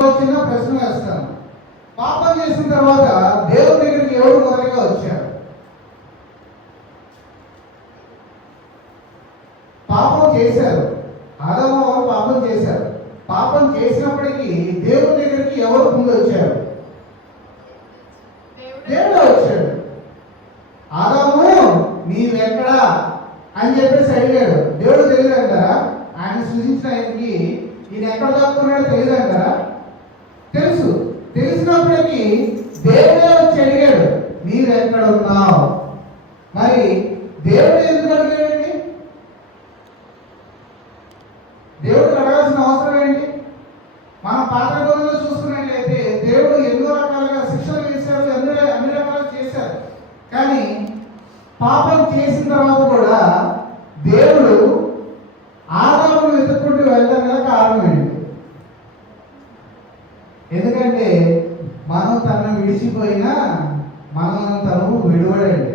చిన్న ప్రశ్న వేస్తాను. పాపం చేసిన తర్వాత దేవుడి దగ్గరికి ఎవరు మొదలుగా వచ్చారు? పాపం చేశారు, ఆదాము వాళ్ళు పాపం చేశారు. పాపం చేసినప్పటికీ దేవుడి దగ్గరికి ఎవరు ముందు వచ్చారు? దేవుడే వచ్చాడు. ఆదాము నీవెక్కడా అని చెప్పేసి అడిగాడు. దేవుడు తెలియదు అంటారా? ఆయన సృజించిన ఆయనకి ఈయన ఎక్కడ దాక్కున్నాడో తెలియదు అంటారా? తెలుసు. తెలిసినప్పటికీ దేవుడే వచ్చి అడిగాడు, నీవెక్కడ ఉన్నావు? మరి దేవుడు ఎందుకు అడిగాడండి? దేవుడు అడగాల్సిన అవసరం ఏంటి? మనం పాత రోజుల్లో చూసుకున్నట్లయితే దేవుడు ఎన్నో రకాలుగా శిక్షలు చేశారు, అన్ని రకాలు చేశారు. కానీ పాపం చేసిన తర్వాత కూడా దేవుడు ఆదామును వెతుక్కుంటూ వెళ్తాం కదా, కారణం ఏంటి? ఎందుకంటే మనం తనను విడిచిపోయినా మనం తను విడివడండి.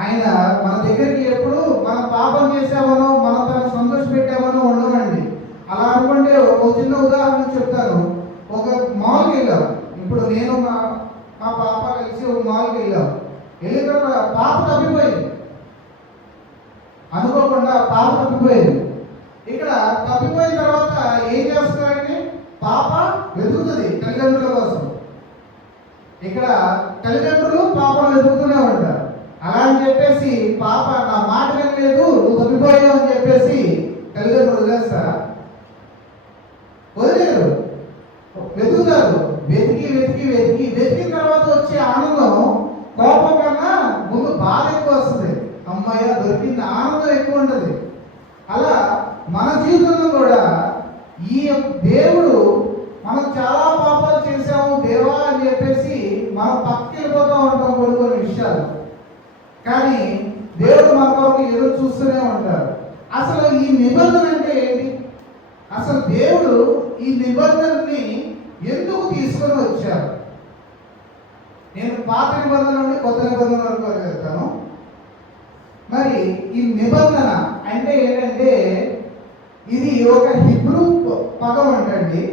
ఆయన మన దగ్గరికి ఎప్పుడు మనం పాపం చేసామనో మనం తను సంతోష పెట్టామనో ఉండమండి. అలా అనుకుంటే ఒక చిన్న ఉదాహరణ చెప్తాను. ఒక మాల్కి వెళ్ళాం. ఇప్పుడు నేను మా పాప కలిసి ఒక మాల్కి వెళ్ళాం. వెళ్ళిన తర్వాత పాప తప్పిపోయింది. అనుకోకుండా పాప తప్పిపోయింది. ఇక్కడ తప్పిపోయిన తర్వాత ఏం చేస్తున్నారంటే పాప వెతుకుతుంది తల్లిదండ్రుల కోసం. ఇక్కడ తల్లిదండ్రులు పాపను వెతుకుతూనే ఉంటారు. అలా అని చెప్పేసి పాప నా మాట వినలేదు, నువ్వు తప్పిపోయావు అని చెప్పేసి తల్లిదండ్రులు వదిలేస్తారా? వదిలేరు, వెతుకుతారు. వెతికి వెతికి వెతికి వెతికిన తర్వాత వచ్చే ఆనందం కోపం కన్నా ముందు బాధ ఎక్కువ వస్తుంది. అమ్మాయి దొరికింది ఆనందం ఎక్కువ ఉంటుంది. అలా మన జీవితంలో కూడా ఈ దేవుడు మనం చాలా పాపాలు చేసాము దేవా అని చెప్పేసి మనం పక్కకి వెళ్ళిపోతూ ఉంటాం కొన్ని విషయాలు. కానీ దేవుడు మన కొరకు ఎదురు చూస్తూనే ఉంటారు. అసలు ఈ నిబంధన అంటే ఏంటి? అసలు దేవుడు ఈ నిబంధనని ఎందుకు తీసుకొని వచ్చారు? నేను పాత నిబంధన నుండి కొత్త నిబంధన వరకు వెళ్తాను. మరి ఈ నిబంధన అంటే ఏంటంటే ఇది ఒక హిబ్రూ పదం అంటండి.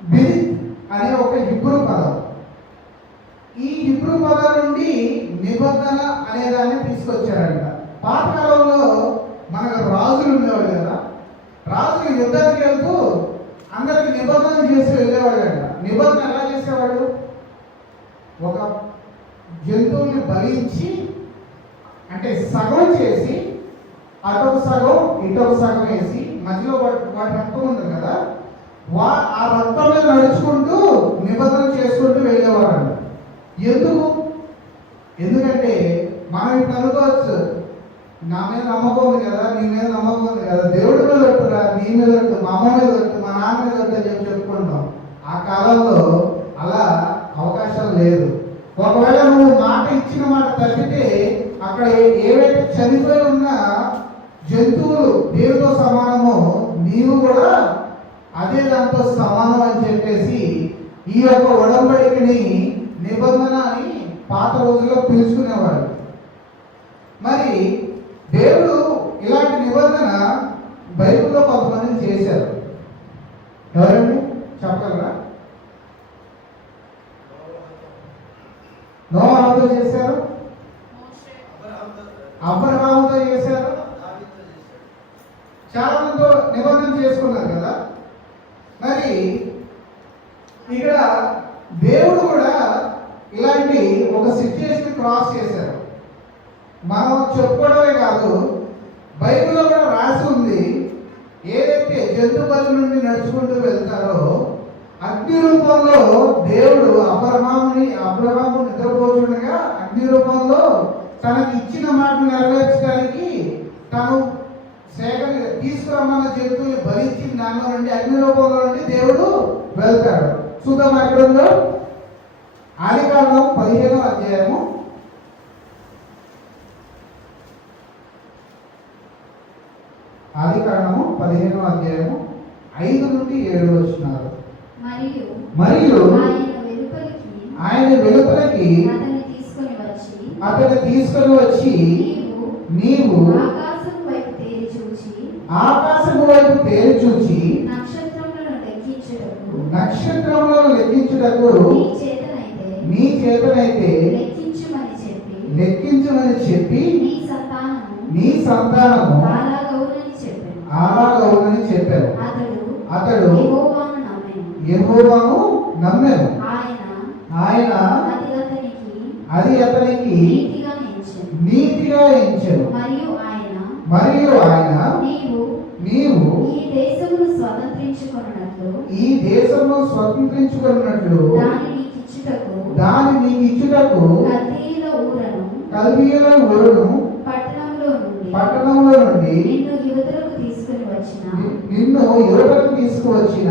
బిరిత్ అనే ఒక హిబ్రూ పదం. ఈ హిబ్రూ పదం నుండి నిబంధన అనే దాన్ని తీసుకొచ్చారంట. పాతకాలంలో మనకు రాజులు ఉండేవాడు కదా, రాజులు యుద్ధానికి వెళ్తూ అందరికి నిబంధన చేసి వెళ్ళేవాడు అంట. నిబంధన ఎలా చేసేవాడు? ఒక జంతువుని బలించి అంటే సగం చేసి అటొక సగం ఇటొక సగం వేసి మధ్యలో వాటి రక్తం ఉంటుంది కదా, ఆ రక్తం మీద నడుచుకుంటూ నిబంధన చేసుకుంటూ వెళ్ళేవాడు. ఎందుకు? ఎందుకంటే మనం ఇప్పుడు అనుకోవచ్చు, నా మీద నమ్మకం ఉంది కదా, నీ మీద నమ్మకం ఉంది కదా, దేవుడి మీద ఒట్టురా, నీ మీద ఒట్టు, మా అమ్మ మీద ఒట్టు, మా నాన్న మీద ఒట్టు అని చెప్పి చెప్పుకుంటాం. ఆ కాలంలో అలా అవకాశం లేదు. ఒకవేళ నువ్వు మాట ఇచ్చిన మాట తప్పితే అక్కడ ఏవైతే చనిపోయి ఉన్న జంతువులు దేవుతో సమానమో నీవు కూడా అదే దాంతో సమానం అని చెప్పేసి ఈ యొక్క ఉడంబడికని నిబంధన అని పాత రోజుల్లో పిలుచుకునేవాడు. మరి దేవుడు ఇలాంటి నిబంధన బైబిల్లో కొంతమంది చేశారు. ఎవరండి చెప్పగలరా? నోవాహుతో చేశారు, అబ్రహాముతో చేశారు, చాలా మందితో నిబంధన చేసుకున్నారు కదా. మరి ఇక్కడ దేవుడు కూడా ఇలాంటి ఒక సిచ్యుయేషన్ క్రాస్ చేశారు. మనం చెప్పుకోవడమే కాదు, బైబిల్లో కూడా రాసి ఉంది. ఏదైతే జంతు బలి నుండి నడుచుకుంటూ వెళ్తారో అగ్ని రూపంలో దేవుడు అబ్రహాము నిద్రపోతుండగా అగ్ని రూపంలో తనకి ఇచ్చిన మాటను నెరవేర్చడానికి తను తీసుకురమ్మన్న జంతువుని బలించిన దానిలో నుండి అగ్ని రూపంలో నుండి దేవుడు వెళ్తాడు. చూద్దాం ఎక్కడ ఉందో. ఆదికాండం 15వ అధ్యాయము 5 నుండి 7 వచనాలు. మరియు ఆయన వెలుపలికి అతన్ని తీసుకొని వచ్చి నీవు ఆకాశము వైపు తేరి చూచి నక్షత్రములను లెక్కించుటకు నీ చేతనైతే లెక్కించమని చెప్పి నీ సంతానము అలాగవునని చెప్పారు. అతడు యెహోవాను నమ్మాను. ఆయన అది అతనికి నీతిగా ఎంచెను. మరియు ఆయన నీవు ఈ దేశమును స్వతంత్రించుకున్నట్లు దాని నీకు ఇచ్చుటకు కల్దీయుల ఊరును పట్టణంలో నుండి నిన్ను యువతలకు తీసుకువచ్చిన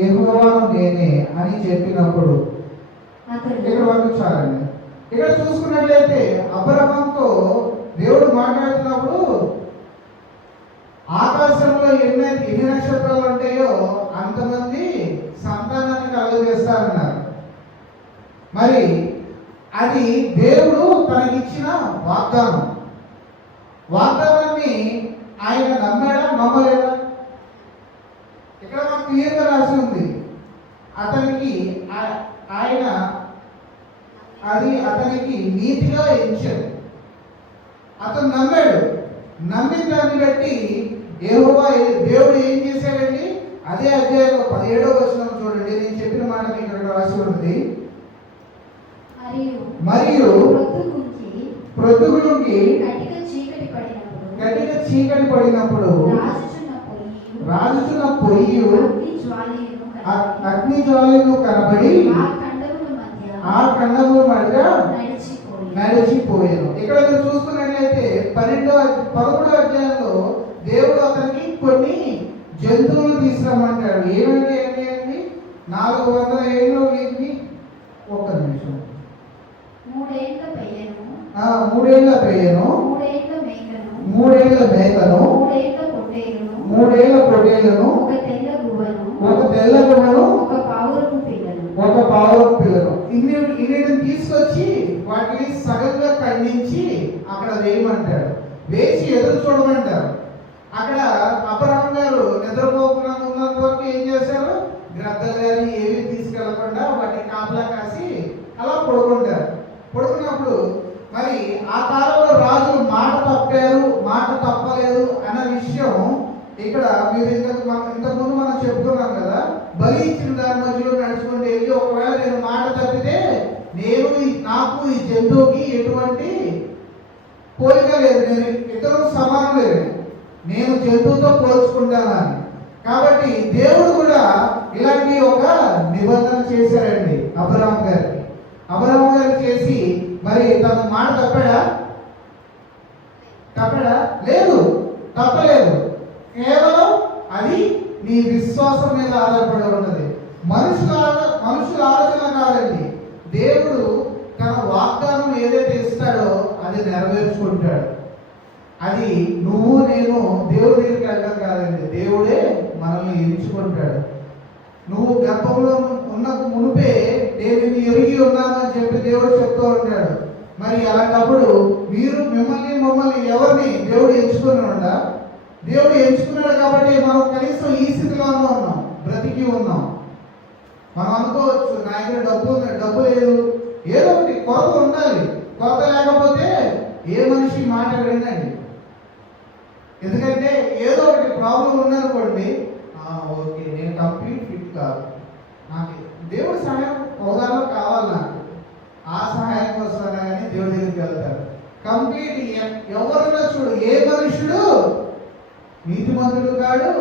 యెహోవాను నేనే అని చెప్పినప్పుడు ఇక్కడ వరకు చాలండి. ఇక్కడ చూసుకున్నట్లయితే అబ్రహాముతో దేవుడు మాట్లాడుతున్నప్పుడు ఆకాశంలో ఎన్ని నక్షత్రాలు ఉంటాయో అంతమంది సంతానాన్ని కలుగజేస్తారన్నారు. మరి అది దేవుడు తనకిచ్చిన వాగ్దానాన్ని ఆయన నమ్మాడా నమ్మలేదా? ఇక్కడ మనకు క్లియర్గా రాసి ఉంది. అతనికి నీతిగా ఎంచాడు. అతను నమ్మాడు. నమ్మిన దాన్ని బట్టి దేవుడు ఏం చేశాడండి? అదే అధ్యాయంలో 17వ వచనం చూడండి. నేను చెప్పిన మాట ఇక్కడ రాసి ఉంది. మరియు ప్రొద్దుగుంకి గట్టిగా చీకటి పడినప్పుడు రాజుచున్న పొయ్యి అగ్ని జ్వాలను కనబడి ఆ ఖండముల మధ్య నడిచిపోయాను. ఇక్కడ మీరు చూసుకున్నట్లయితే 11వ అధ్యాయంలో దేవుడు అతనికి కొన్ని జంతువులు తీసుకురమ్మంటాడు. ఏమంటే ఏంటి? 400 ఏళ్ళు వీటిని ఒక్క నిమిషం 3 ఏళ్ల పెయ్యను 3 ఏళ్ల మేకను 3 ఏళ్ల పొట్టేలును ఒక తెల్ల గువ్వను ఒక పావురపు పిల్లను ఇన్నిటిని తీసుకొచ్చి వాటిని సగంగా ఖండించి అక్కడ వేయమంటాడు. వేసి ఎదురు చూడమంటారు. అక్కడ అబ్రహాము గారు నిద్రపోకుండా ఉన్నంత వరకు ఏం చేశారు? గ్రద్దలు కానీ ఏవి తీసుకెళ్లకుండా వాటిని కాపలా కాసి అలా పడుకుంటారు. పడుకున్నప్పుడు మరి ఆ కాలంలో రాజులు మాట తప్పారు, మాట తప్పలేదు అన్న విషయం ఇక్కడ మీరు ఇంతకుముందు మనం చెప్పుకున్నాం కదా. బలి ఇచ్చిన దాని మధ్యలో నడుచుకుంటూ వెళ్ళి ఒకవేళ నేను మాట తప్పితే నాకు ఈ జంతువుకి ఎటువంటి పోలిక లేదు, నేను ఇతరులు సమానం లేదు, నేను జంతువుతో పోల్చుకుంటానని. కాబట్టి దేవుడు కూడా ఇలాంటి ఒక నిబంధన చేశారండి అబ్రహాము గారికి చేసి మరి తన మాట తప్పడా? లేదు, తప్పలేదు. కేవలం అది నీ విశ్వాసం మీద ఆధారపడి ఉన్నది. మనుషుల ఆలోచన కాదండి. దేవుడు తన వాగ్దానం ఏదైతే ఇస్తాడో అది నెరవేర్చుకుంటాడు. అది నువ్వు నేను దేవుడి దగ్గరికి వెళ్ళడం కాదండి, దేవుడే మనల్ని ఎంచుకుంటాడు. నువ్వు గర్భంలో ఉన్న మునిపే దేవుని ఎరిగి ఉన్నామని చెప్పి దేవుడు చెప్తూ ఉంటాడు. మరి అలాంటప్పుడు మమ్మల్ని ఎవరిని దేవుడు ఎంచుకున్నాడా? దేవుడు ఎంచుకున్నాడు కాబట్టి మనం కనీసం ఈ స్థితిలోనే ఉన్నాం, బ్రతికి ఉన్నాం. మనం అనుకోవచ్చు నా దగ్గర డబ్బు లేదు, ఏదో ఒకటి కొరత ఉండాలి. కొరత లేకపోతే ఏ మనిషి మాట వినండి. ఎందుకంటే ఏదో ఒకటి ప్రాబ్లం ఉందనుకోండి, ఓకే నేను కంప్లీట్ ఫిట్ కాదు, నాకు దేవుడి సహాయం హోదాలో కావాలి, నాకు ఆ సహాయం కోసం కానీ దేవుడి దగ్గరికి వెళ్తారు. కంప్లీట్ ఎవరన్నా చూడు, ఏ మనుషుడు నీతిమంతుడు కాడు,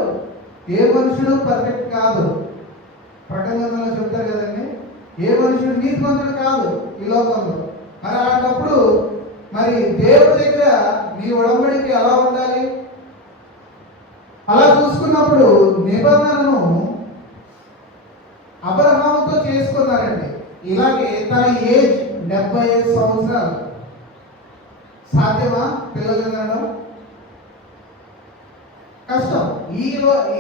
ఏ మనుషుడు పర్ఫెక్ట్ కాదు. పట్టణంలో చెప్తారు కదండి, ఏ మనుషుడు నీతిమంతుడు కాదు ఈ లోకంలో. మరి అలాంటప్పుడు మరి దేవుడి దగ్గర నీ ఉడంబడికి ఎలా ఉండాలి? అలా చూసుకున్నప్పుడు నిబంధనను అబ్రహాముతో చేసుకున్నారండి. ఇలాగే తన ఏజ్ 75 సంవత్సరాలు. సాధ్యమా పిల్లలు కనడం? కష్టం. ఈ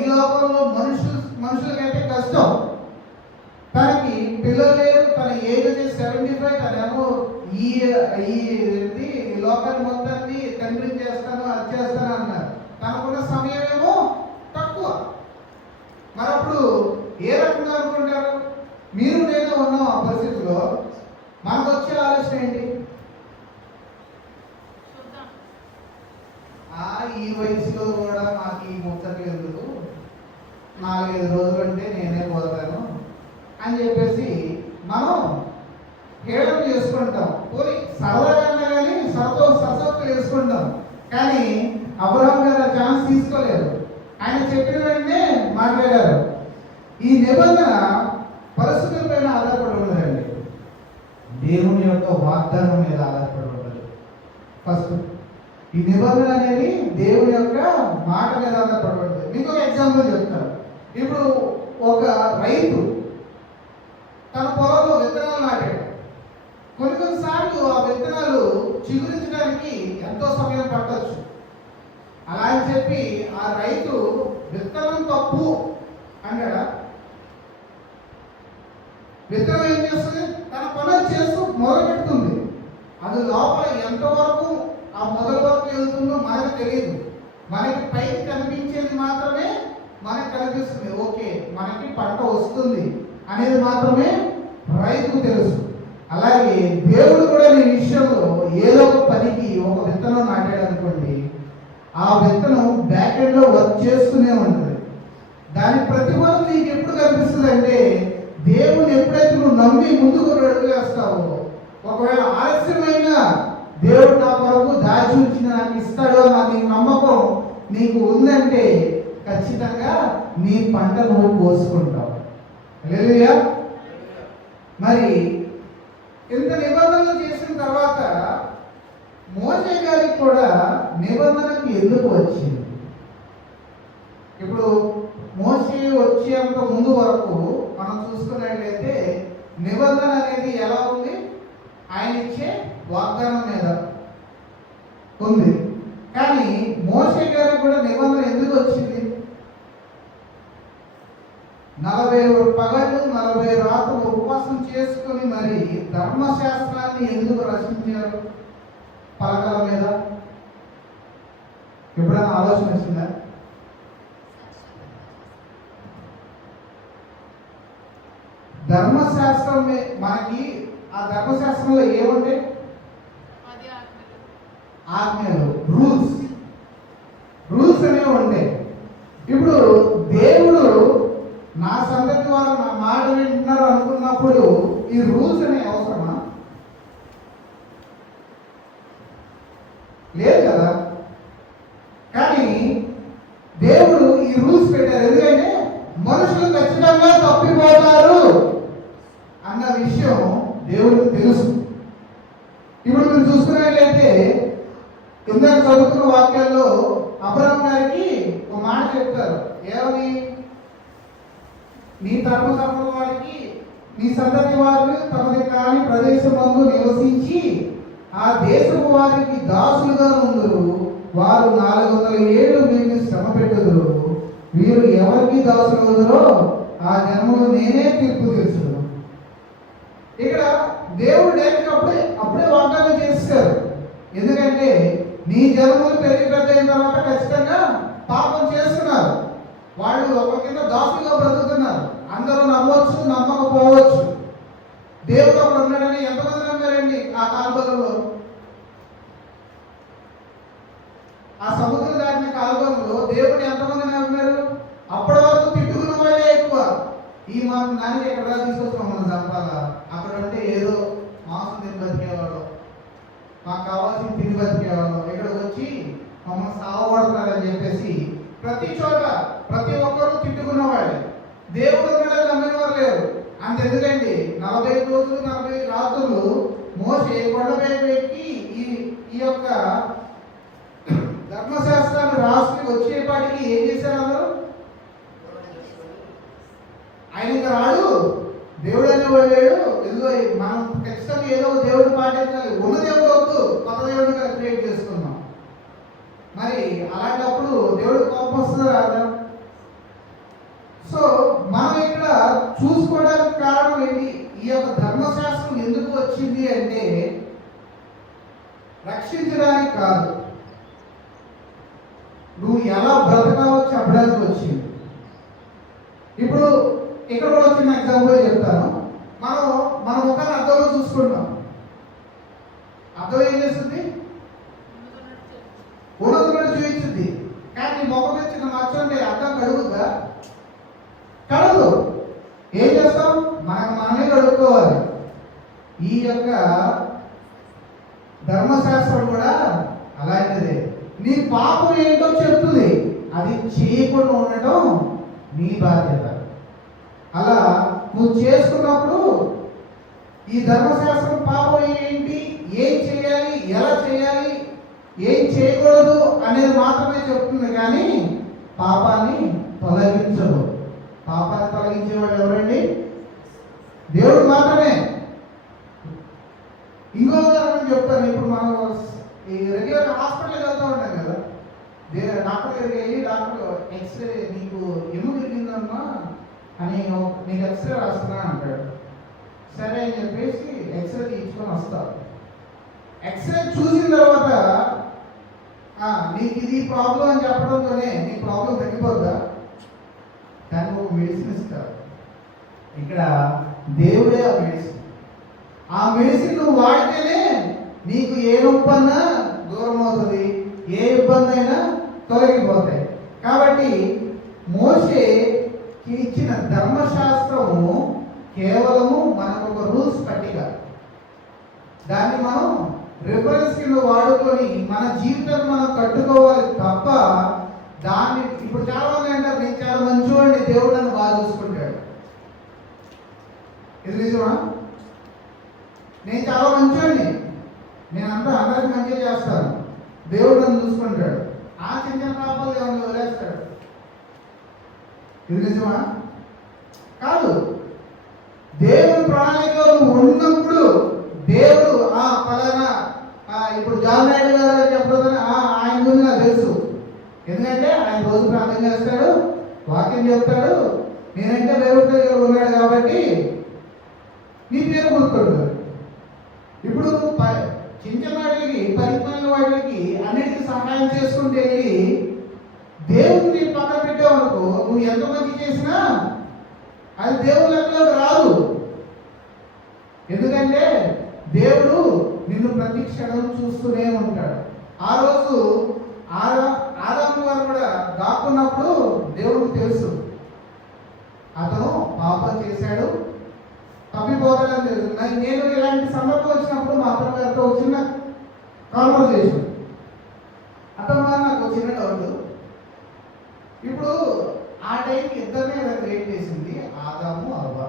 లోకంలో మనుషులకైతే కష్టం. తనకి పిల్లలు లేరు, తన ఏజ్ వచ్చేసి 75. తనేమో ఈ లోకాన్ని మొత్తాన్ని తండ్రి చేస్తాను, అది చేస్తాను అన్నారు. తనకున్న సమయం ఏమో తక్కువ. మరప్పుడు ఈ వయసులో కూడా నాకు ఈ ముచ్చట్లు ఎందుకు, 4-5 రోజులు అంటే నేనే పోతాను అని చెప్పేసి మనం హేళన చేసుకుంటాం. పోనీ సరదాగా కానీ సరసోక్తులు వేసుకుంటాం. కానీ అబ్రహాం గారు ఆ ఛాన్స్ తీసుకోలేదు. ఆయన చెప్పిన వెంటనే మాట్లాడారు. ఈ నిబంధన పరిస్థితుల పైన ఆధారపడి ఉండదండి, దేవుని యొక్క వాగ్దానం మీద ఆధారపడి ఉండదు. ఫస్ట్ ఈ నిబంధన అనేది దేవుని యొక్క మాట మీద ఆధారపడి ఉండదు. మీకు ఒక ఎగ్జాంపుల్ చెప్తాను. ఇప్పుడు ఒక రైతు తన పొలంలో విత్తనాలు నాటాడు. కొన్నిసార్లు ఆ విత్తనాలు చిగురించడానికి ఎంతో సమయం పట్టవచ్చు. అలా అని చెప్పి ఆ రైతు విత్తనం తప్పు అన్నాడా? విత్తనం ఏం చేస్తుంది? తన పనులు చేస్తూ మొదలుపెడుతుంది. అది లోపల ఎంతవరకు ఆ మొదటి వరకు వెళ్తుందో మనకు తెలియదు. మనకి పైకి కనిపించేది మాత్రమే మనకు కనిపిస్తుంది. ఓకే, మనకి పంట వస్తుంది అనేది మాత్రమే రైతుకు తెలుసు. అలాగే దేవుడు కూడా నీ విషయంలో ఏదో ఒక పనికి ఒక విత్తనం నాటాడు అనుకోండి, ఆ విత్తనం బ్యాక్ ఎండ్ లో వర్క్ చేస్తూనే ఉంటుంది. దాని ప్రతిఫలం నీకు ఎప్పుడు కనిపిస్తుంది అంటే, దేవుని ఎప్పుడైతే నువ్వు నమ్మి ముందుకు అడుగు వేస్తావో, ఒకవేళ ఆలస్యమైన దేవుడు నా కొరకు దాచి ఉంచి నాకు ఇస్తాడో నా నీకు నమ్మకం నీకు ఉందంటే ఖచ్చితంగా నీ పంట నువ్వు కోసుకుంటావు. హల్లెలూయా. మరి ఇంత నిబంధనలు చేసిన తర్వాత మోషే గారికి కూడా నిబంధనకు ఎందుకు వచ్చింది? ఇప్పుడు మోషే వచ్చేంత ముందు వరకు మనం చూసుకున్నట్లయితే నిబంధన అనేది ఎలా ఉంది? ఆయన ఇచ్చే వాగ్దానం మీద ఉంది. కానీ మోషే గారికి కూడా నిబంధన ఎందుకు వచ్చింది? 40 పగళ్ళు 40 రాత్రులు ఉపవాసం చేసుకుని మరి ధర్మశాస్త్రాన్ని ఎందుకు రచించారు పలకల మీద? ఎప్పుడైనా ఆలోచన వచ్చిందా? ధర్మశాస్త్రం మనకి ఆ ధర్మశాస్త్రంలో ఏముంటే ఆజ్ఞలు, రూల్స్ అనేవి ఉంటాయి. ఇప్పుడు దేవుడు నా సంగతి వారు నా మాట వింటున్నారు అనుకున్నప్పుడు ఈ రూల్స్ అనే అవసరమా? లేదు కదా. కానీ దేవుడు ఈ రూల్స్ పెట్టారు. ఎందుకంటే మనుషులు ఖచ్చితంగా తప్పిపోతారు అన్న విషయం దేవుడికి తెలుసు. ఇప్పుడు మీరు చూసుకున్నట్లయితే ఇందాక చదువుకున్న వాక్యాల్లో అబ్రహాం గారికి ఒక మాట చెప్తారు. ఏమని? నీ తరపు వారికి నీ సంతతి వారు తమది కాని ప్రదేశమందు నివసించి ఆ దేశపు వారికి దాసులుగా ఉందరు. వారు 400 ఏళ్ళు వీరిని శ్రమ పెట్టుదురు. వీరు ఎవరికి దాసులు ఉందరో ఆ జన్మను నేనే తీర్పు తీర్చును. ఇక్కడ దేవుడు డైరెక్ట్ అప్పుడే వాగ్దానం చేస్తారు. ఎందుకంటే నీ జన్మలు పెరిగి పెద్ద అయిన తర్వాత ఖచ్చితంగా పాపం చేస్తున్నారు. వాళ్ళు ఒకరి కింద దాసులుగా బ్రతుకుతున్నారు. అందరూ నమ్మవచ్చు, నమ్మకపోవచ్చు. దేవుడు అప్పుడు ఉన్నాడని ఎంతమంది నమ్మారండి ఆ కాలువలో? ఆ సముద్రం దాటిన కాలువలో దేవుడు ఎంతమంది నమ్మారు? అప్పటి వరకు తిట్టుకున్న వాళ్ళే ఎక్కువ. ఈ మాకు నాని ఎక్కడ తీసుకొచ్చుకోం మనం చంపాలా, అక్కడ అంటే ఏదో మాంసం తిని బతికేవాడు, మాకు కావాల్సిన తిని బతికేవాడు, ఇక్కడికి వచ్చి మమ్మల్ని సావబడుతున్నారని చెప్పేసి ప్రతి చోట ప్రతి ఒక్కరు తిట్టుకున్నవాడే. దేవుడు కూడా నమ్మిన వారు లేరు. అంతెందుకండి 40 రోజులు 40 రాత్రులు మోషే కొండపై ఎక్కి ఈ యొక్క ధర్మశాస్త్రాన్ని రాసుకుని వచ్చేపాటికి ఏం చేశారు? అందరూ ఆయన ఇంకా రాడు, దేవుడు అనే వెళ్ళాడు. ఎందుకో మనం ఖచ్చితంగా ఏదో దేవుడు పాటించాలి. ఉన్న దేవుడు వద్దు, కొత్త దేవుడిని క్రియేట్ చేసుకున్నాం. మరి అలాంటప్పుడు దేవుడు కోపం వస్తుంది రాదా? సో మనం ఇక్కడ చూసుకోవడానికి కారణం ఏంటి? ఈ యొక్క ధర్మశాస్త్రం ఎందుకు వచ్చింది అంటే రక్షించడానికి కాదు, నువ్వు ఎలా బ్రతకాలో చెప్పడానికి వచ్చింది. ఇప్పుడు ఇక్కడ కూడా చిన్న ఎగ్జాంపుల్ చెప్తాను. మన ముఖాన్ని అద్దంలో చూసుకుంటాం. అద్దం ఏం చేస్తుంది? ఉన్నతున్నట్టు చూపించింది. కానీ ముఖం మీద చిన్న మచ్చ ఉంటే అర్థం కడుగుద్దా? కడదు. ఏం చేస్తాం? మనమే కడుక్కోవాలి. ఈ యొక్క ధర్మశాస్త్రం కూడా అలాంటిదే. నీ పాపం ఏంటో చెప్తుంది, అది చేయకుండా ఉండటం నీ బాధ్యత. అలా నువ్వు చేసుకున్నప్పుడు ఈ ధర్మశాస్త్రం పాపం ఏంటి, ఏం చేయాలి, ఎలా చేయాలి, ఏం చేయకూడదు అనేది మాత్రమే చెప్తుంది, కానీ పాపాన్ని తొలగించదు. పాపాన్ని తొలగించేవాడు ఎవరండి? దేవుడు మాత్రమే. ఇంకో ఉదాహరణ చెప్తాను. ఇప్పుడు మనం ఈ రెగ్యులర్ హాస్పిటల్కి వెళ్తూ ఉంటాం కదా, డాక్టర్ దగ్గరికి వెళ్ళి డాక్టర్ ఎక్స్రే నీకు ఎముక ఇరిగిందమ్మా అని నీకు ఎక్స్రే రాస్తున్నా అంటాడు. సరే అని చెప్పేసి ఎక్స్రే తీసుకొని వస్తావు. ఎక్స్రే చూసిన తర్వాత నీకు ఇది ప్రాబ్లం అని చెప్పడంతోనే నీ ప్రాబ్లం తగ్గిపోద్దా? కానీ ఒక మెడిసిన్ ఇస్తారు. ఇక్కడ దేవుడే ఆ మెడిసిన్. ఆ మెడిసిన్ నువ్వు వాడితేనే నీకు ఏ నొప్పి అన్నా దూరం అవుతుంది, ఏ ఇబ్బంది అయినా తొలగిపోతాయి. కాబట్టి మోషేకి ఇచ్చిన ధర్మశాస్త్రము కేవలము మనకు ఒక రూల్స్ పట్టిక. దాన్ని మనం రిఫరెన్స్ కింద వాడుకొని మన జీవితాన్ని మనం కట్టుకోవాలి తప్ప దాన్ని ఇప్పుడు చాలా మంది అంటారు నేను చాలా మంచివాడిని, దేవుడు నన్ను బాగా చూసుకుంటాడు. ఇది నిజమా? నేను చాలా మంచివాడిని, నేను అందరికి మంచిగా చేస్తాను, దేవుడు నన్ను చూసుకుంటాడు. ఆ చిన్న చిన్న పాపాలు దేవుని వదిలేస్తాడు. ఇది నిజమా? కాదు. దేవుని ప్రణాళికలో ఉన్నప్పుడు దేవుడు ఫలానా ఇప్పుడు జాన్ నాయుడు గారు చెప్పదని ఆయన గురించి నాకు తెలుసు. ఎందుకంటే ఆయన రోజు ప్రార్థన చేస్తాడు, వాక్యం చెప్తాడు. నేనంటే దేవుడి దగ్గర ఉన్నాడు కాబట్టి నీ పేరు గుర్తుంటాడు. ఇప్పుడు చిన్న చిన్న వాటికి, పరిపాలన వాటికి అన్నిటికీ సహాయం చేసుకుంటే వెళ్ళి దేవుడిని పక్కన పెట్టావనుకో, నువ్వు ఎంత మంచి చేసినా అది దేవుడి లెక్కలోకి రాదు. ఎందుకంటే దేవుడు నిన్ను ప్రతి క్షణం చూస్తూనే ఉంటాడు. ఆ రోజు ఆదాము గారు కూడా దాక్కున్నప్పుడు దేవుడికి తెలుసు అతను పాపం చేశాడు, తప్పిపోతాడని తెలుసు. నేను ఇలాంటి సందర్భం వచ్చినప్పుడు మా అతను గారితో చిన్న కాన్వర్సేషన్. అతను నాకు చిన్న డౌట్. ఇప్పుడు ఆ టైంకి ఇద్దరినే కదా క్రియేట్ చేసింది, ఆదాము అవ్వ.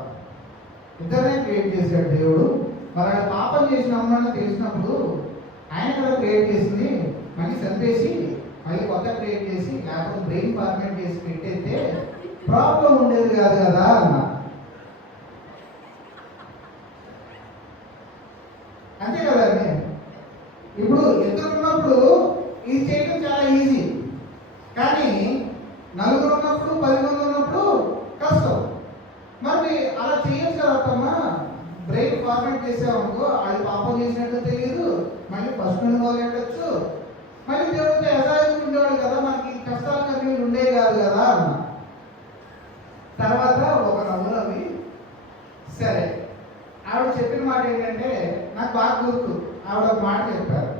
ఇద్దరినే క్రియేట్ చేశాడు దేవుడు. మరి ఆయన పాపం చేసిన అమ్మని తెలిసినప్పుడు ఆయన కదా క్రియేట్ చేసింది, మళ్ళీ చంపేసి మళ్ళీ కొత్త క్రియేట్ చేసి లేకపోతే బ్రెయిన్ ఫార్మేట్ చేసి పెట్టేస్తే ప్రాబ్లం ఉండేది కాదు కదా అన్న. అంతే కదండి. ఇప్పుడు ఇద్దరు ఉన్నప్పుడు ఇది చేయడం చాలా ఈజీ, కానీ నలుగురు ఉన్నప్పుడు 10 మంది ఉన్నప్పుడు కష్టం. మరి అలా చేయొచ్చు కదమ్మా. బ్రెయిన్ ఫార్మేట్ చేసామనుకో అది పాపం చేసినట్టు తెలియదు, మళ్ళీ ఫస్ట్ నుండి మొదలెట్టచ్చు, మళ్ళీ దేవుడితో యథార్థంగా ఉండేవాడు కదా, మనకి కష్టాలు కలిగి ఉండేవి కాదు కదా అన్న. తర్వాత ఒక నవ్వులవి సరే ఆవిడ చెప్పిన మాట ఏంటంటే నాకు బాగా గుర్తు. ఆవిడ ఒక మాట చెప్పారు,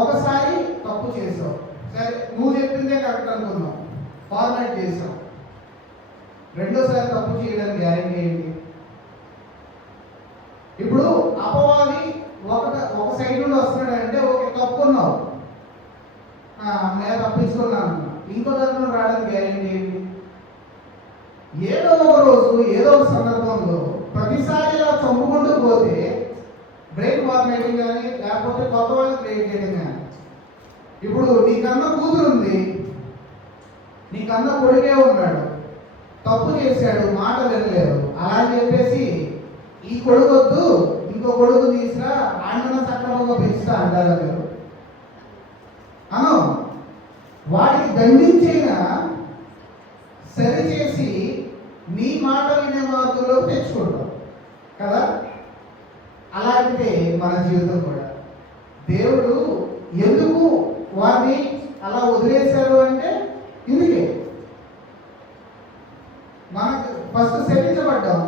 ఒకసారి తప్పు చేసావు, సరే నువ్వు చెప్పిందే కరెక్ట్ అనుకున్నావు, ఫార్మాట్ చేసావు, రెండోసారి తప్పు చేయడానికి గ్యారెంటీ ఏంటి? ఇప్పుడు అపవాది ఒక సైడ్ నుండి వస్తున్నాడు అంటే ఓకే తప్పుకున్నావు, నేను తప్పించుకున్నాను, ఇంకో దాంట్లో రావడానికి గ్యారెంటీ ఏంటి? ఏదో ఒక రోజు ఏదో ఒక సందర్భంలో ప్రతిసారి ఇలా చంపుకుంటూ పోతే బ్రెయిన్ ఫార్మేటింగ్ కానీ లేకపోతే కొత్త వాళ్ళు క్రియేట్ చేయడం కానీ. ఇప్పుడు నీకన్నా కూతురు ఉంది, నీకన్నా కొడుకే ఉన్నాడు, తప్పు చేశాడు, మాట వినలేదు, అలా అని చెప్పేసి ఈ కొడుకు వద్దు ఇంకో కొడుకు తీసుకురా ఆయన సక్రమంగా పెంచుతా అంటారా మీరు? అను వాడికి దండించైనా సరి చేసి నీ మాట వినే మార్గంలో తెచ్చుకుంటాం కదా. అలాంటిదే మన జీవితం కూడా. దేవుడు ఎందుకు వారిని అలా వదిలేశారు అంటే ఇందుకే మనకు ఫస్ట్ శపించబడ్డాం,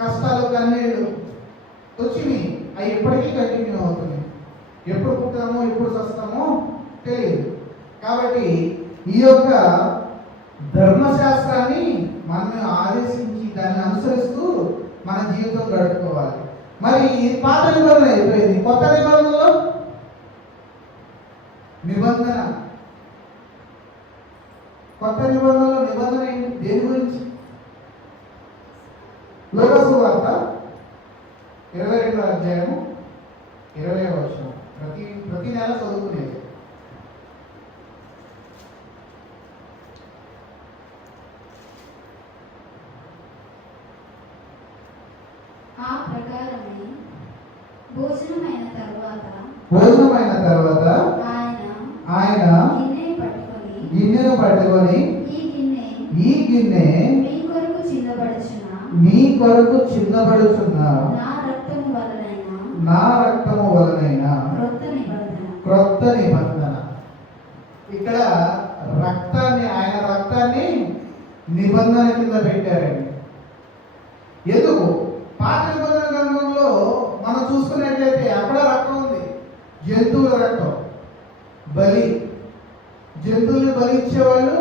కష్టాలు కన్నీళ్ళు వచ్చినాయి, అవి ఎప్పటికీ కంటిన్యూ అవుతున్నాయి. ఎప్పుడు పుట్టామో ఎప్పుడు చస్తామో తెలియదు. కాబట్టి ఈ యొక్క ధర్మశాస్త్రాన్ని మనం ఆదేశించి దాన్ని అనుసరిస్తూ మన జీవితం గడుపుకోవాలి. మరి ఈ పాత నిబంధన అయిపోయింది. కొత్త నిబంధనలో నిబంధన, కొత్త నిబంధనలో నిబంధన ఏంటి? దేని గురించి? లూకాసు వార్త 22వ అధ్యాయము 20వ వచనం. ప్రతి నెల చదువుకునేది. ఆ ప్రకారమే భోజనమైన తర్వాత ఆయన గిన్నెను పట్టుకొని ఈ గిన్నె మీ కొరకు చిన్నబడుచున్న నా రక్తము వలనైన క్రొత్త నిబంధన. ఇక్కడ ఆయన రక్తాన్ని నిబంధన కింద పెట్టారండి. ఎందుకు? పాత నిబంధన గ్రంథంలో మనం చూసుకున్నట్లయితే అక్కడ రక్తం ఉంది, జంతువుల రక్తం, జంతువుల్ని బలి ఇచ్చేవాళ్ళు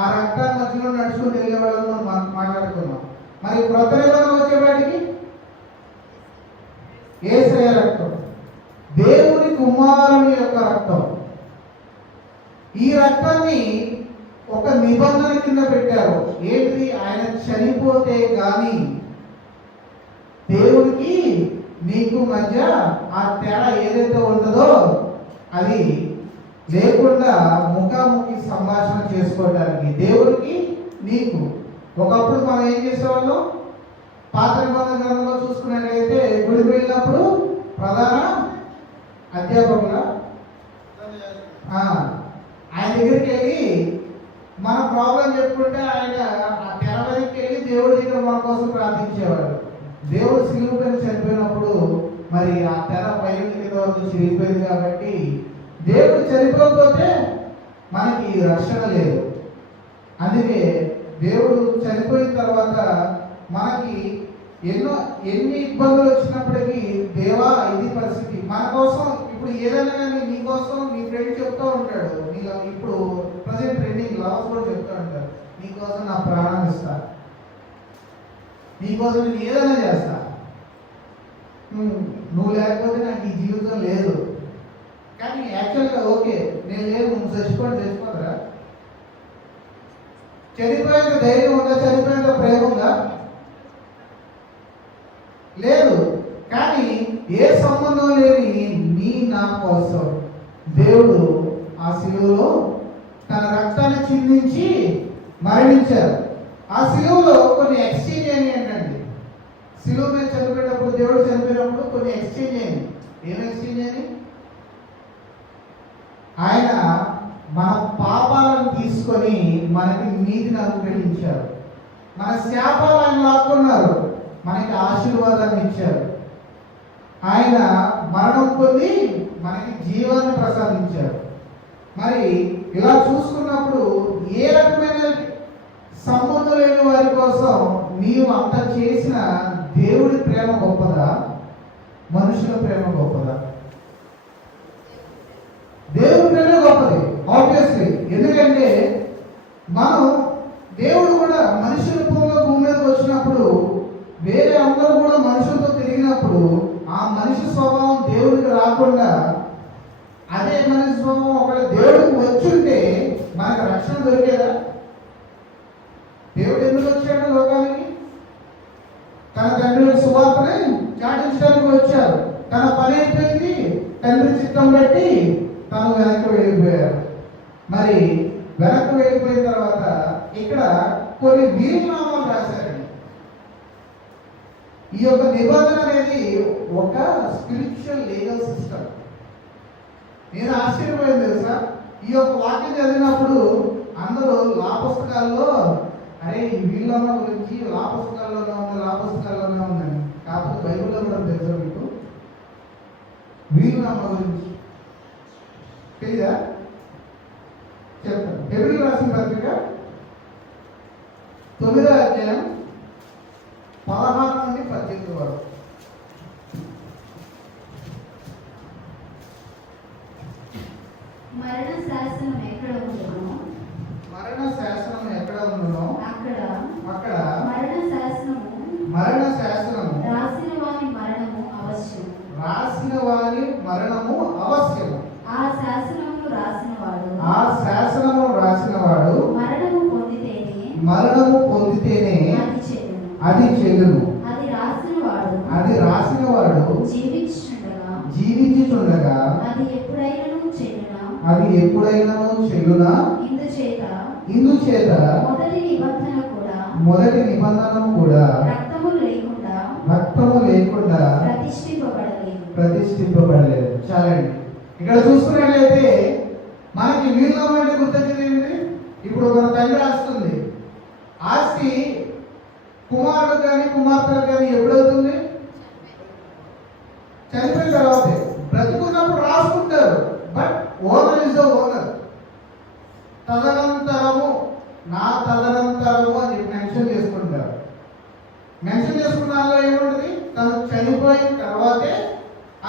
ఆ రక్తాన్ని మధ్యలో నడుచుకుని వెళ్ళేవాళ్ళు మనం మాట్లాడుకున్నాం. మరి క్రొత్త నిబంధన వచ్చేవాడికి యేసయ్య రక్తం, దేవుని కుమారుని యొక్క రక్తం. ఈ రక్తాన్ని ఒక నిబంధన కింద పెట్టారు. ఏంటి? ఆయన చనిపోతే గాని దేవుడికి నీకు మధ్య ఆ తేడా ఏదైతే ఉంటుందో అది లేకుండా ముఖాముఖి సంభాషణ చేసుకోవడానికి దేవుడికి నీకు. ఒకప్పుడు మనం ఏం చేసేవాళ్ళం? పాత నిబంధన గ్రంథంలో చూసుకున్నట్లయితే గుడికి వెళ్ళినప్పుడు ప్రధాన అధ్యాపకుల ఆయన దగ్గరికి వెళ్ళి మన ప్రాబ్లం చెప్పుకుంటే ఆయన ఆ తెర వెనక్కి వెళ్ళి దేవుడి దగ్గర మన కోసం ప్రార్థించేవాడు. దేవుడు సిలువ పైన చనిపోయినప్పుడు మరి ఆ తెర పైన కింద వరకు చిరిగిపోయింది కాబట్టి దేవుడు చనిపోకపోతే మనకి రక్షణ లేదు. అందుకే దేవుడు చనిపోయిన తర్వాత మనకి ఎన్ని ఇబ్బందులు వచ్చినప్పటికీ దేవా ఇది పరిస్థితి మన కోసం. ఇప్పుడు ఏదైనా కానీ నీ కోసం నీ ఫ్రెండ్ చెప్తూ ఉంటాడు. ఇప్పుడు ప్రజెంట్ ట్రెండింగ్ లవర్స్ కూడా చెప్తూ ఉంటారు, నీకోసం నా ప్రాణం ఇస్తా, నీకోసం నేను ఏదైనా చేస్తా, నువ్వు లేకపోతే నాకు ఈ జీవితం లేదు. కానీ యాక్చువల్గా ఓకే నేను లేదు, నువ్వు చచ్చిపోతరా? చనిపోయేంత ధైర్యం ఉందా? చనిపోయేంత ప్రేమ ఉందా? లేదు. కానీ ఏ సంబంధం లేని నా కోసం దేవుడు ఆ శిలువలో తన రక్తాన్ని చిందించి మరణించారు. ఆ శిలువలో కొన్ని ఎక్స్చేంజ్ అయినాయి ఏంటండి? శిలువ మీద చనిపోయేటప్పుడు, దేవుడు చనిపోయినప్పుడు కొన్ని ఎక్స్చేంజ్ అయింది. ఏం ఎక్స్చేంజ్ అయింది? ఆయన మన పాపాలను తీసుకొని మనకి నీతిని అనుగ్రహించారు. మన శాపాలు ఆయన లాక్కున్నారు, మనకి ఆశీర్వాదాన్ని ఇచ్చారు. ఆయన మరణం పొంది మనకి జీవాన్ని ప్రసాదించారు. మరి ఇలా చూసుకున్నప్పుడు ఏ రకమైన సంబంధం లేని వారి కోసం నీవు అంత చేసిన దేవుడి ప్రేమ గొప్పదా? మనుషుల ప్రేమ గొప్పదా? దేవుడి ప్రేమ గొప్పది ఆబ్వియస్లీ. ఎందుకంటే మనం దేవుడు కూడా మనిషి రూపంలో భూమి మీదకి వచ్చినప్పుడు వేరే అందరూ కూడా మనుషులతో తిరిగినప్పుడు ఆ మనిషి స్వభావం దేవుడికి రాకుండా అదే మనిషి స్వభావం ఒకవేళ దేవుడికి వచ్చుంటే మనకు రక్షణ దొరికేదా? దేవుడు ఎందుకు వచ్చాడు లోకానికి? తన తండ్రి సువార్తని చాటించడానికి వచ్చారు. తన పని అయిపోయింది, తండ్రి చిత్తం బట్టి తను వెనక్కి వెళ్ళిపోయారు. మరి వెనక్కి వెళ్ళిపోయిన తర్వాత ఇక్కడ కొన్ని వీరునామాలు రాశారండి. ఈ యొక్క నిబంధన అనేది ఒక స్పిరిచువల్ లీగల్ సిస్టమ్. నేను ఆశ్చర్యపోయింది తెలుసా, ఈ యొక్క వాక్యం చదివినప్పుడు అందరూ లా పుస్తకాల్లో అరే ఈ వీళ్ళన్న గురించి లా పుస్తకాల్లోనే ఉందని. కాకపోతే బైబిల్లో కూడా తెలుసా మీకు వీళ్ళన్న గురించి తెలీదా? చెప్తాను. హెబ్రీయులకు రాసిన పత్రిక 9వ అధ్యాయం 16 నుండి 18 వరకు. మరణ శాసనం ఎక్కడ ఉంటుందో మరణము పొందితేనే అది చెల్లును. అది చెల్లును. అది రాసినవాడు అది రాసిన వాడు జీవించుచుండగా అది ఎప్పుడైనను చెల్లునా. అది ఎప్పుడైనాను చెల్లునా. ఇందుచేత మొదటి నిబంధన కూడా రక్తము లేకుండా ప్రతిష్ఠింపబడలేదు. చాలండి. ఇక్కడ చూసుకున్నట్లయితే మనకి వీళ్ళ అంటే గుర్తొచ్చింది ఏంటి? ఇప్పుడు మన తండ్రి ఆస్తుంది, ఆస్తి కుమారుడు కానీ కుమార్తెలు కానీ ఎప్పుడవుతుంది? చనిపోయిన తర్వాతే. బ్రతుకున్నప్పుడు రాసుకుంటారు, but owner is the owner. తదనంతరము, నా తదనంతరము అని చెప్పి మెన్షన్ చేసుకుంటారు. మెన్షన్ చేసుకున్న దానిలో ఏముంటుంది? తను చనిపోయిన తర్వాతే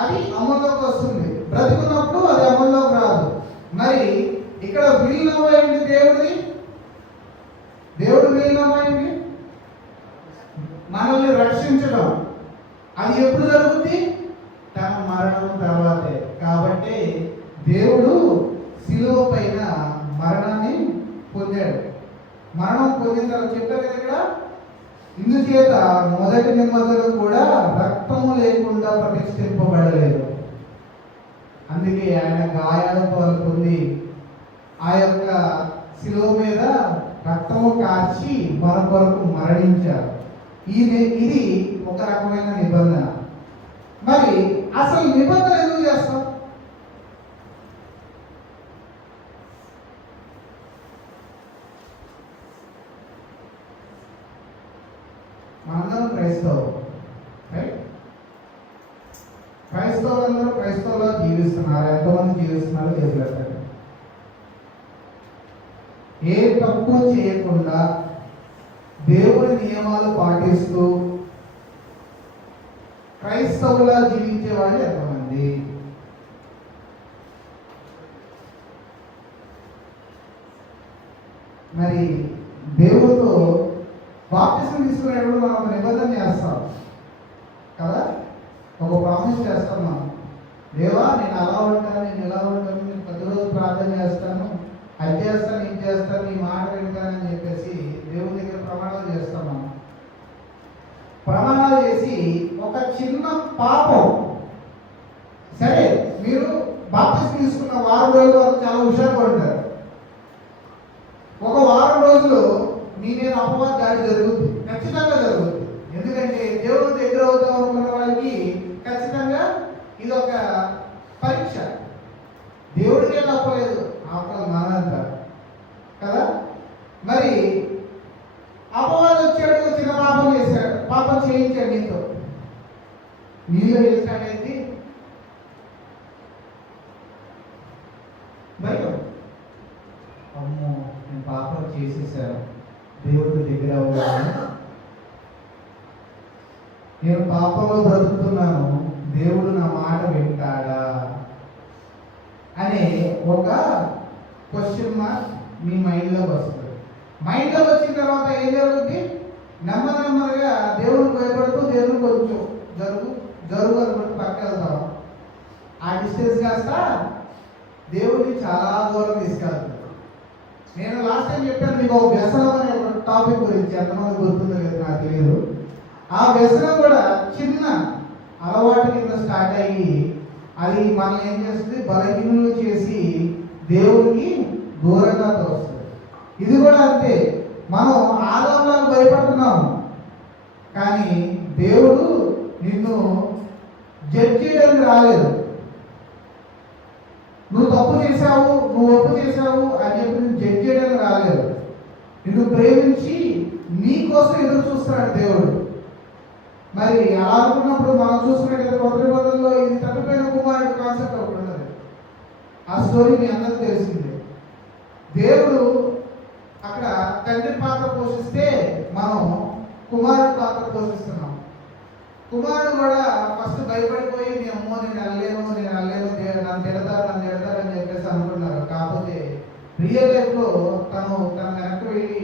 అది అమల్లోకి వస్తుంది. బ్రతుకున్నప్పుడు అది అమల్లోకి రాదు. మరి ఇక్కడ వీలునమైంది దేవుడిది. దేవుడు వీలునమైంది మనల్ని రక్షించడం. అది ఎప్పుడు జరుగుతుంది? తన మరణం తర్వాతే. కాబట్టి దేవుడు శిలువ పైన మరణాన్ని పొందాడు. మరణం పొందిన తర్వాత చెప్పారు కదా ఇక్కడ, ఇందుచేత మొదటి నిబంధన కూడా రక్తము లేకుండా ప్రతిష్ఠింపబడలేదు. అందుకే ఆయన గాయాల పొంది ఆ యొక్క శిలువ మీద రక్తము కార్చి మన కొరకు మరణించారు. ఇది ఒక రకమైన నిబంధన. మరి అసలు నిబంధన ఎందుకు చేస్తాం? మనందరం క్రైస్తవులు, రైట్? క్రైస్తవులందరూ క్రైస్తవులో జీవిస్తున్నారు. ఎంతమంది జీవిస్తున్నారో తెలియదు. ఏ తప్పు చేయకుండా దేవుడి నియమాలు పాటిస్తూ క్రైస్తవులా జీవించే వాళ్ళు ఎంతమంది? మరి దేవుడితో బాప్టిజం తీసుకునేటప్పుడు మనం ఒక నిబంధన చేస్తాం కదా, ఒక ప్రామిస్ చేస్తాం మనం. దేవా, నేను అలా ఉంటాను, నేను ఇలా ఉంటాను, నేను ప్రతిరోజు ప్రార్థన చేస్తాను, అది చేస్తాను, ఇది చేస్తాను, నీ మాట వింటానని చెప్పేసి దేవుడి దగ్గర ప్రమాణాలు చేస్తాం మనం. ప్రమాణాలు చేసి ఒక చిన్న పాపం, సరే మీరు బాప్టిజం తీసుకున్న వారం రోజులు వరకు చాలా హుషారుగా ఉంటారు. ఒక వారం రోజులు మీ మీద అపవాద దాడి జరుగుతుంది, ఖచ్చితంగా జరుగుతుంది. ఎందుకంటే దేవుడి దగ్గర అవుతాం అనుకున్న వాళ్ళకి ఖచ్చితంగా ఇది ఒక పరీక్ష. దేవుడికే తప్పలేదు, ఆపలు మనంతా కదా. మరి అపవాదం వచ్చాడు, చిన్న పాపం చేశాడు, పాపం చేయించాడు నీతో. నీలో వేస్తాడేంటి? భయం. అమ్మో, నేను పాపం చేసేసాను, దేవుడి దగ్గర అవ్వాలి, నేను పాపంలో బ్రతుకుతున్నాను, దేవుడు నా మాట వింటాడా అనే ఒక క్వశ్చన్ మార్క్ మీ మైండ్లోకి వస్తుంది. మైండ్లోకి వచ్చిన తర్వాత ఏం జరుగుతుంది? నెమ్మదిగా దేవుడికి భయపడుతూ దేవుడిని కొంచెం జరుగు అనుకుంటూ పక్క వెళ్తాం. ఆ డిస్టెన్స్ కాస్త దేవుడిని చాలా దూరం తీసుకెళ్తాడు. నేను లాస్ట్ టైం చెప్పాను మీకు ఒక వ్యసనం అనే ఒక టాపిక్ గురించి, ఎంతమంది గుర్తుందో లేదు నాకు తెలియదు. ఆ వ్యసనం కూడా చిన్న అలవాటు కింద స్టార్ట్ అయ్యి అది మనల్ని ఏం చేస్తుంది? బలహీనులు చేసి దేవుడికి దూరంగా తోస్తుంది. ఇది కూడా అంతే. మనం ఆదాములకు భయపడుతున్నాము, కానీ దేవుడు నిన్ను జడ్జ్ చేయడానికి రాలేదు. నువ్వు తప్పు చేశావు, నువ్వు ఒప్పు చేశావు అని చెప్పి నువ్వు జడ్జ్ చేయడానికి రాలేదు. నిన్ను ప్రేమించి నీ కోసం ఎదురు చూస్తున్నాడు దేవుడు. మరి అలా అనుకున్నప్పుడు మనం చూసుకున్నట్లయితే కొత్త నిబంధనలో ఇది తప్పిపోయిన కుమారుడు కాన్సెప్ట్ ఒకటి ఉన్నది. ఆ స్టోరీ మీ అందరికీ తెలిసిందే. దేవుడు అక్కడ తండ్రి పాత్ర పోషిస్తే మనం కుమారుడు పాత్ర పోషిస్తున్నాం. కుమారుడు కూడా ఫస్ట్ భయపడిపోయి మీ అమ్మో నేను వెళ్ళలేను నన్ను తిడతారని చెప్పేసి అనుకున్నారు. కాకపోతే రియల్ లైఫ్లో తను వెనక్కి వెళ్ళి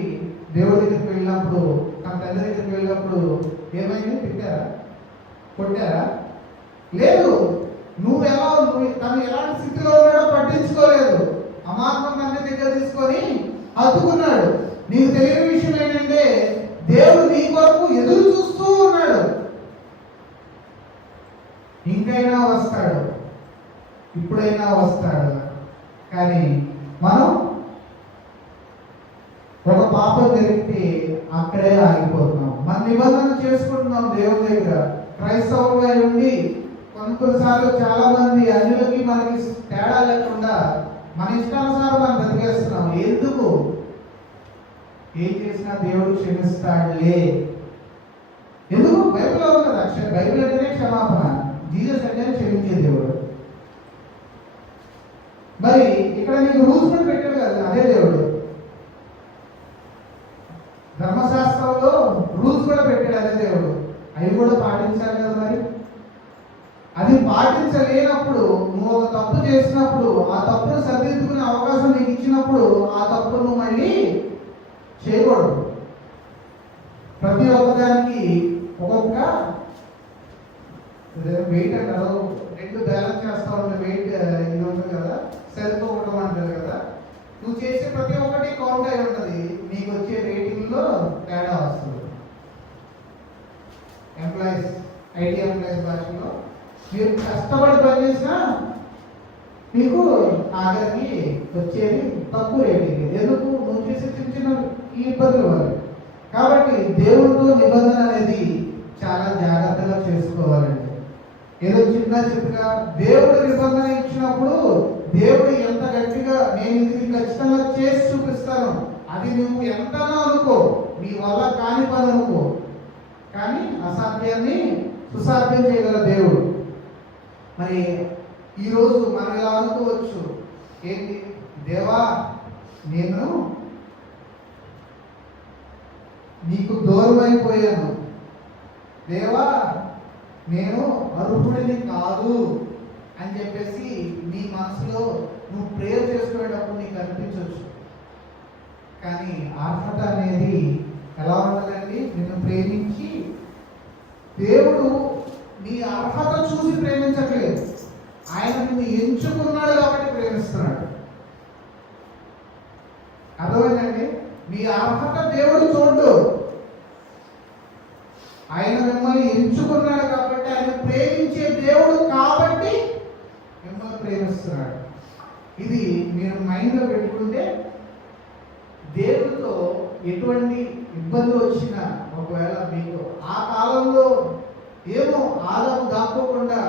దేవుడి దగ్గరికి వెళ్ళినప్పుడు, తన తండ్రి దగ్గరికి వెళ్ళినప్పుడు ఏమైంది? తిట్టారా? కొట్టారా? లేదు. తను ఎలాంటి స్థితిలో ఉన్నాడో పట్టించుకోలేదు. అమాత్రం తండ్రి దగ్గర తీసుకొని హత్తుకున్నాడు. నీకు తెలియని విషయం వస్తాడు. కానీ మనం ఒక పాపం జరిగితే అక్కడే ఆగిపోతున్నాం. మన నిబంధన చేసుకుంటున్నాం దేవుని దగ్గర. క్రైస్తవులై ఉండి కొన్నిసార్లు చాలా మంది అన్యులకి మనకి తేడా లేకుండా మన ఇష్టానుసారం మనం బతికేస్తున్నాం. ఎందుకు? ఏం చేసినా దేవుడు క్షమిస్తాడులే. ఎందుకు? బైబిల్లో ఉంది కదా, బైబిల్ అంటేనే క్షమాపణ. జీసస్ అంటే క్షమించే దేవుడు. మరి ఇక్కడ నీకు రూల్స్ కూడా పెట్టాడు కదా అదే దేవుడు. ధర్మశాస్త్రంలో రూల్స్ కూడా పెట్టాడు అదే దేవుడు. అవి కూడా పాటించాలి కదా. మరి అది పాటించలేనప్పుడు, నువ్వు ఒక తప్పు చేసినప్పుడు, ఆ తప్పును సరిదిద్దుకునే అవకాశం నీకు ఇచ్చినప్పుడు ఆ తప్పును నువ్వు మళ్ళీ చేయకూడదు. ప్రతి ఒక్కదానికి ఒక్కొక్క వెయిట్ అంటారు, రెండు బ్యాలెన్స్ చేస్తా ఉంటే వెయిట్ ఇది ఉంటుంది కదా, సరిపోవడం అంటారు కదా. నువ్వు చేసే ప్రతి ఒక్కటి కౌంట్ అయి ఉంటుంది. నీకు వచ్చే రేటింగ్లో తేడా వస్తుంది. ఎంప్లాయీస్, ఐటీ ఎంప్లాయీస్ భాషలో మీరు కష్టపడి పనిచేసినా మీకు ఆఖరికి వచ్చేది తక్కువ రేటింగ్. ఎందుకు? నువ్వు చేసే చిన్న చిన్న ఇబ్బందులు వల్ల. కాబట్టి దేవుడితో నిబంధన అనేది చాలా జాగ్రత్తగా చేసుకోవాలండి. ఏదో చిన్నగా దేవుడు నిబంధన ఇచ్చినప్పుడు దేవుడు ఎంత గట్టిగా నేను ఇది ఖచ్చితంగా చేసి చూపిస్తాను, అది నువ్వు ఎంతనో అనుకో, నీ వల్ల కాని పని అనుకో, కానీ అసాధ్యాన్ని సుసాధ్యం చేయగల దేవుడు. మరి ఈరోజు మనం ఇలా అనుకోవచ్చు, ఏంటి దేవా నేను నీకు దూరం అయిపోయాను, దేవా నేను అర్హుడిని కాదు అని చెప్పేసి నీ మనసులో నువ్వు ప్రేయర్ చేసుకునేటప్పుడు నీకు అనిపించవచ్చు. కానీ అర్హత అనేది ఎలా ఉండాలండి? నిన్ను ప్రేమించి దేవుడు నీ అర్హత చూసి ప్రేమించట్లేదు, ఆయన నిన్ను ఎంచుకున్నాడు కాబట్టి ప్రేమిస్తున్నాడు. అర్థమైందండి? నీ అర్హత దేవుడు చూడు, ఆయన మిమ్మల్ని ఎంచుకున్నాడు కాబట్టి, ఆయన ప్రేమించే దేవుడు కాబట్టి మిమ్మల్ని ప్రేమిస్తున్నాడు. ఇది మీరు మైండ్లో పెట్టుకుంటే దేవుడితో ఎటువంటి ఇబ్బందులు వచ్చినా, ఒకవేళ మీకు ఆ కాలంలో ఏమో ఆదాము దాక్కోకుండా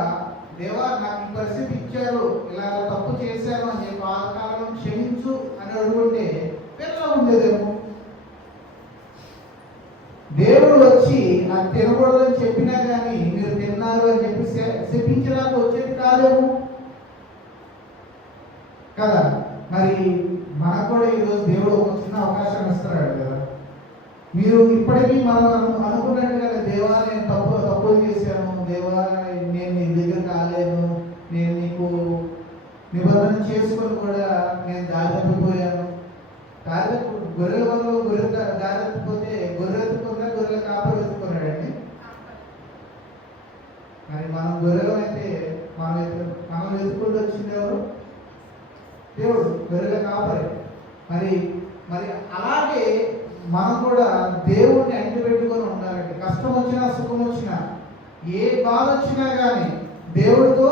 దేవా నాకు ఈ పరిస్థితి ఇచ్చారు, ఇలా తప్పు చేశాను అని చెప్పి ఆ కాలంలో క్షమించు అని అడుగుంటే ఎట్లా ఉండేదేమో. దేవుడు వచ్చి నాకు తినకూడదని చెప్పినా కానీ మీరు తిన్నారు అని చెప్పి శపించడానికి వచ్చేది కాదేమో కదా. మరి మనకు కూడా ఈరోజు దేవుడు ఒక చిన్న అవకాశం ఇస్తున్నాడు కదా. మీరు ఇప్పటికీ మనం అనుకున్నట్టుగా దేవా నేను తప్పులు చేశాను, దేవా నేను నీ దగ్గర కాలేను, నేను నీకు నిబంధన చేసుకొని కూడా నేను దారి తప్పిపోయాను. గొర్రెల వల్ల గొర్రె దారి తప్పిపోతే గొర్రె ఎత్తుకున్నా గొర్రెల కాపరి ఎత్తుకున్నాడండి. మరి మనం గొర్రెలు అయితే మనం ఎత్తుకుంటూ వచ్చింది ఎవరు? దేవుడు, గొర్రెల కాపరి. మరి మరి అలాగే మనం కూడా దేవుడిని అంటి పెట్టుకొని ఉండాలండి. కష్టం వచ్చినా సుఖం వచ్చినా ఏ బాధ వచ్చినా కానీ దేవుడితో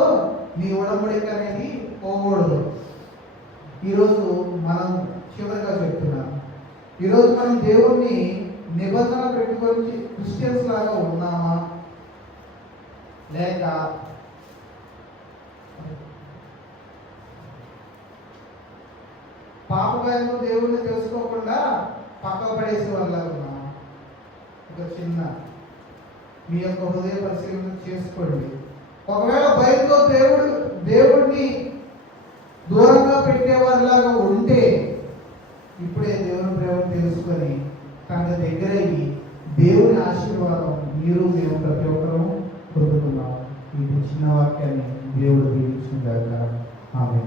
నీ ఉడబడిక అనేది పోకూడదు. ఈరోజు మనం చివరిగా చెప్తున్నాం, ఈరోజు మనం దేవుడిని నిబంధన పెట్టుకొని క్రిస్టియన్స్ లాగా ఉన్నామా, లేక పాపభయంతో దేవుడిని తెలుసుకోకుండా పక్క పడేసే వాళ్ళ ఉన్నామా? ఒక చిన్న మీ యొక్క హృదయ పరిశీలన చేసుకోండి. ఒకవేళ భయంతో దేవుడిని దూరంగా పెట్టేవారిలాగా ఉంటే ఇప్పుడే దేవుని ప్రేమను తెలుసుకొని తన దగ్గరయ్యి దేవుని ఆశీర్వాదం మీరు దేవుడు ప్రతి ఒక్కరూ పొందుతున్నాం. ఈ చిన్న వాక్యాన్ని దేవుడు దీవించిన ఆమె.